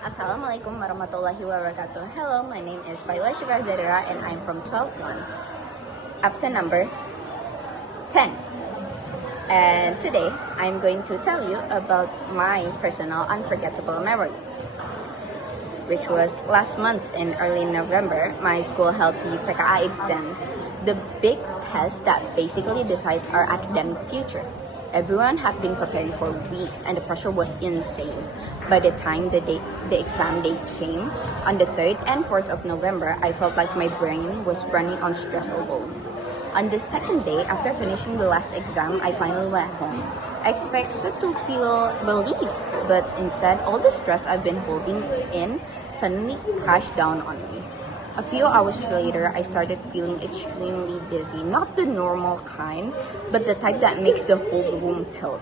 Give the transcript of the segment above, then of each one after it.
Assalamualaikum warahmatullahi wabarakatuh. Hello, my name is Fayola Shifra Zarira and I'm from XII-1, absent number 10. And today, I'm going to tell you about my personal unforgettable memory, which was last month in early November. My school held the PKA exams, the big test that basically decides our academic future. Everyone had been preparing for weeks and the pressure was insane. By the time the exam days came, on the 3rd and 4th of November, I felt like my brain was running on stress alone. On the second day, after finishing the last exam, I finally went home. I expected to feel relief, but instead, all the stress I've been holding in suddenly crashed down on me. A few hours later, I started feeling extremely dizzy, not the normal kind, but the type that makes the whole room tilt.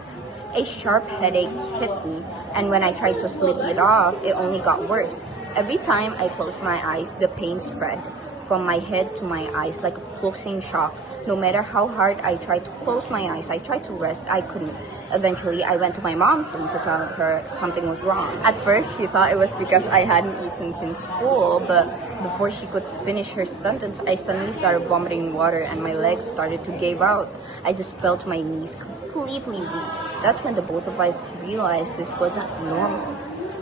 A sharp headache hit me, and when I tried to sleep it off, it only got worse. Every time I closed my eyes, the pain spread from my head to my eyes like a pulsing shock. No matter how hard I tried to close my eyes, I tried to rest, I couldn't. Eventually, I went to my mom's room to tell her something was wrong. At first, she thought it was because I hadn't eaten since school, but before she could finish her sentence, I suddenly started vomiting water and my legs started to give out. I just fell to my knees completely weak. That's when the both of us realized this wasn't normal.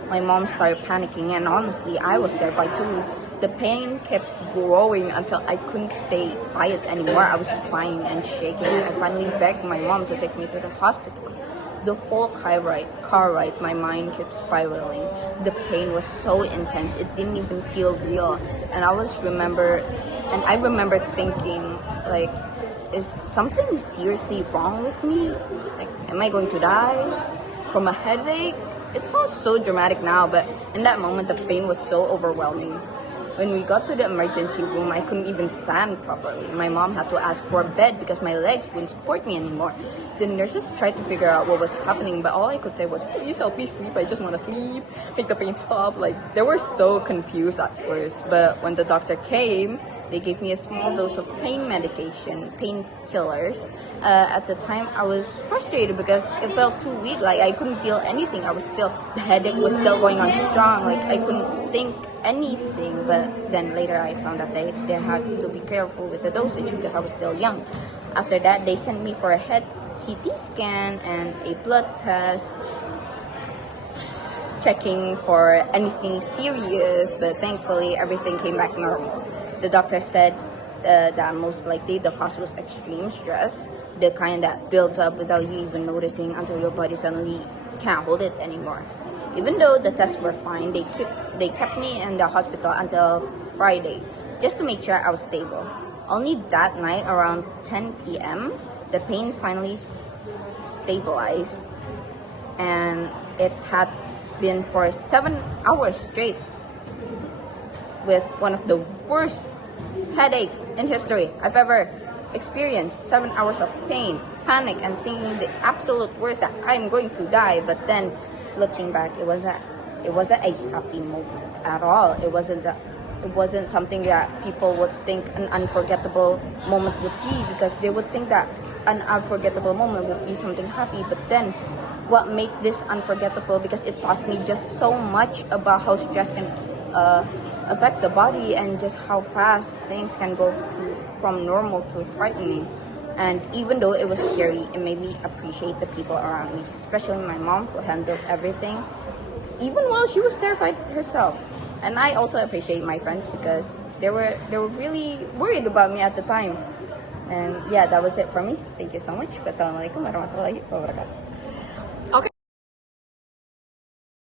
My mom started panicking and honestly, I was terrified too. The pain kept growing until I couldn't stay quiet anymore. I was crying and shaking. I finally begged my mom to take me to the hospital. The whole car ride, my mind kept spiraling. The pain was so intense, it didn't even feel real. And I remember thinking, like, is something seriously wrong with me? Like, am I going to die from a headache? It sounds so dramatic now, but in that moment, the pain was so overwhelming. When we got to the emergency room, I couldn't even stand properly. My mom had to ask for a bed because my legs wouldn't support me anymore. The nurses tried to figure out what was happening, but all I could say was, please help me sleep. I just want to sleep. Make the pain stop. Like, they were so confused at first. But when the doctor came, they gave me a small dose of pain medication, painkillers. At the time, I was frustrated because it felt too weak. Like, I couldn't feel anything. The headache was still going on strong. Like, I couldn't think anything. But then later, I found out they had to be careful with the dosage because I was still young. After that, they sent me for a head CT scan and a blood test, checking for anything serious, but thankfully everything came back normal. The doctor said that most likely the cause was extreme stress, the kind that builds up without you even noticing until your body suddenly can't hold it anymore. Even though the tests were fine, they kept me in the hospital until Friday just to make sure I was stable. Only that night around 10 p.m., the pain finally stabilized, and it had been for 7 hours straight with one of the worst headaches in history I've ever experienced. 7 hours of pain, panic, and thinking the absolute worst that I'm going to die. But then, looking back, it wasn't a happy moment at all. It wasn't something that people would think an unforgettable moment would be, because they would think that an unforgettable moment would be something happy. But then, what made this unforgettable, because it taught me just so much about how stress can affect the body and just how fast things can go from normal to frightening. And even though it was scary, it made me appreciate the people around me, especially my mom, who handled everything, even while she was terrified herself. And I also appreciate my friends because they were really worried about me at the time. And yeah, that was it for me. Thank you so much. Wassalamualaikum warahmatullahi wabarakatuh.